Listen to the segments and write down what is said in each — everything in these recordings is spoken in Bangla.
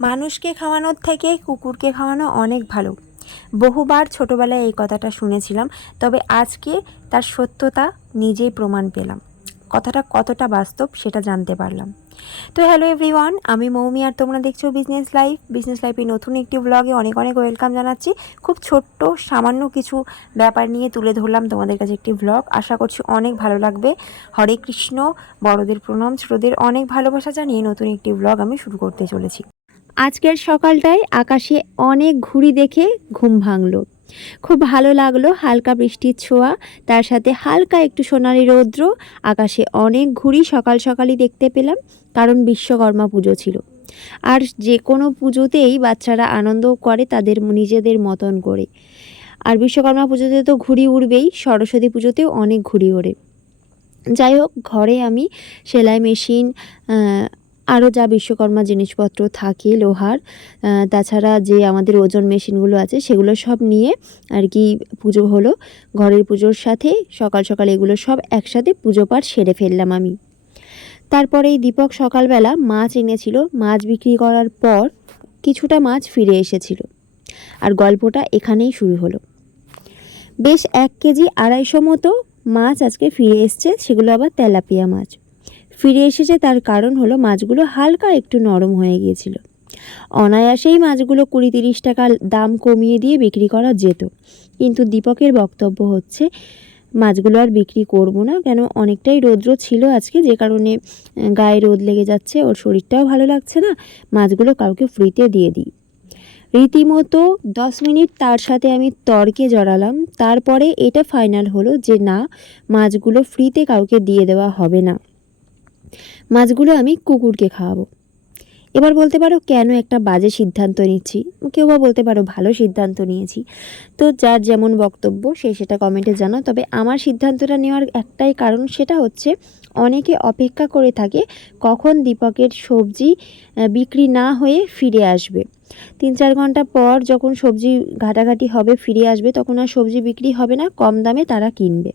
মানুষকে খাওয়ানোর থেকে কুকুরকে খাওয়ানো অনেক ভালো। বহুবার ছোটোবেলায় এই কথাটা শুনেছিলাম, তবে আজকে তার সত্যতা নিজেই প্রমাণ পেলাম। কথাটা কতটা বাস্তব সেটা জানতে পারলাম। তো হ্যালো এভরিওয়ান, আমি মৌমি আর তোমরা দেখছো বিজনেস লাইফের নতুন একটি ব্লগে অনেক অনেক ওয়েলকাম জানাচ্ছি। খুব ছোট্ট সামান্য কিছু ব্যাপার নিয়ে তুলে ধরলাম তোমাদের কাছে একটি ব্লগ। আশা করছি অনেক ভালো লাগবে। হরে কৃষ্ণ, বড়দের প্রণাম, ছোটদের অনেক ভালোবাসা জানিয়ে নতুন একটি ব্লগ আমি শুরু করতে চলেছি। আজকের সকালটায় আকাশে অনেক ঘুড়ি দেখে ঘুম ভাঙলো। খুব ভালো লাগলো, হালকা বৃষ্টির ছোঁয়া, তার সাথে হালকা একটু সোনালি রৌদ্র। আকাশে অনেক ঘুড়ি সকাল সকালই দেখতে পেলাম, কারণ বিশ্বকর্মা পুজো ছিল। আর যে কোনো পুজোতেই বাচ্চারা আনন্দ করে তাদের নিজেদের মতন করে। আর বিশ্বকর্মা পুজোতে তো ঘুড়ি উড়বেই, সরস্বতী পুজোতেও অনেক ঘুড়ি ওড়ে। যাই হোক, ঘরে আমি সেলাই মেশিন, আরও যা বিশ্বকর্মা জিনিসপত্র থাকে লোহার, তাছাড়া যে আমাদের ওজন মেশিনগুলো আছে সেগুলো সব নিয়ে আর কি পুজো হলো। ঘরের পুজোর সাথে সকাল সকাল এগুলো সব একসাথে পুজো পাঠ সেরে ফেললাম আমি। তারপরে এই দীপক সকালবেলা মাছ এনেছিল, মাছ বিক্রি করার পর কিছুটা মাছ ফিরে এসেছিল। আর গল্পটা এখানেই শুরু হলো। বেশ 1 কেজি 250 মতো মাছ আজকে ফিরে এসছে, সেগুলো আবার তেলাপিয়া মাছ ফিরে এসেছে। তার কারণ হলো মাছগুলো হালকা একটু নরম হয়ে গিয়েছিল। অনায়াসেই মাছগুলো 20-30 টাকা দাম কমিয়ে দিয়ে বিক্রি করা যেত, কিন্তু দীপকের বক্তব্য হচ্ছে মাছগুলো আর বিক্রি করব না, কেন অনেকটাই রৌদ্র ছিল আজকে, যে কারণে গায়ে রোদ লেগে যাচ্ছে, ওর শরীরটাও ভালো লাগছে না, মাছগুলো কাউকে ফ্রিতে দিয়ে দিই। রীতিমতো 10 মিনিট তার সাথে আমি তর্কে জড়ালাম। তারপরে এটা ফাইনাল হলো যে না, মাছগুলো ফ্রিতে কাউকে দিয়ে দেওয়া হবে না, মাছগুলো আমি কুকুরকে খাওয়াবো। এবার বলতে পারো কেন একটা বাজে সিদ্ধান্ত নিচ্ছি, কেউ বা বলতে পারো ভালো সিদ্ধান্ত নিয়েছি। তো যার যেমন বক্তব্য সে সেটা কমেন্টে জানাও। তবে আমার সিদ্ধান্তটা নেওয়ার একটাই কারণ, সেটা হচ্ছে অনেকে অপেক্ষা করে থাকে কখন দীপকের সবজি বিক্রি না হয়ে ফিরে আসবে। 3-4 ঘন্টা পর যখন সবজি ঘাটাঘাটি হবে ফিরে আসবে, তখন আর সবজি বিক্রি হবে না, কম দামে তারা কিনবে।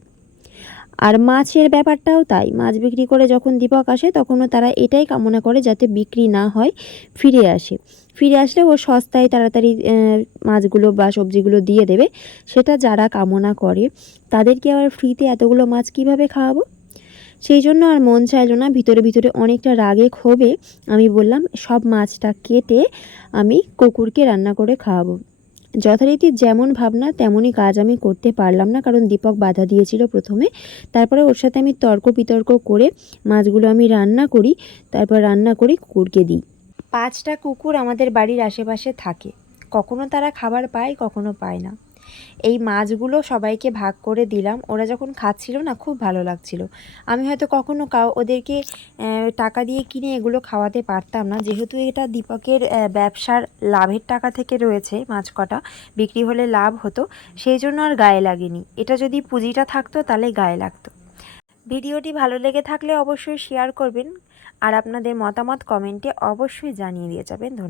আর মাছের ব্যাপারটাও তাই, মাছ বিক্রি করে যখন দীপক আসে তখনও তারা এটাই কামনা করে যাতে বিক্রি না হয়, ফিরে আসে। ফিরে আসলে ও সস্তায় তাড়াতাড়ি মাছগুলো বা সবজিগুলো দিয়ে দেবে, সেটা যারা কামনা করে তাদেরকে আবার ফ্রিতে এতগুলো মাছ কিভাবে খাওয়াবো? সেই জন্য আর মন চাইলো না, ভিতরে ভিতরে অনেকটা রাগে ক্ষোভে আমি বললাম সব মাছটা কেটে আমি কুকুরকে রান্না করে খাওয়াবো। যথারীতি যেমন ভাবনা তেমনই কাজ আমি করতে পারলাম না, কারণ দীপক বাধা দিয়েছিল প্রথমে। তারপরে ওর সাথে আমি তর্ক বিতর্ক করে মাছগুলো আমি রান্না করি, তারপর রান্না করে কুকুরকে দিই। 5টা কুকুর আমাদের বাড়ির আশেপাশে থাকে, কখনো তারা খাবার পায় কখনো পায় না। এই মাছগুলো সবাইকে ভাগ করে দিলাম। ওরা যখন খাচ্ছিল না, খুব ভালো লাগছিল। আমি হয়তো কখনো ওদেরকে টাকা দিয়ে কিনে এগুলো খাওয়াতে পারতাম না, যেহেতু এটা দীপকের ব্যবসার লাভের টাকা থেকে রয়েছে, মাছ কটা বিক্রি হলে লাভ হতো, সেই জন্য আর গায়ে লাগেনি। এটা যদি পুঁজিটা থাকতো তাহলে গায়ে লাগতো। ভিডিওটি ভালো লেগে থাকলে অবশ্যই শেয়ার করবেন, আর আপনাদের মতামত কমেন্টে অবশ্যই জানিয়ে দিয়ে যাবেন। ধন্যবাদ।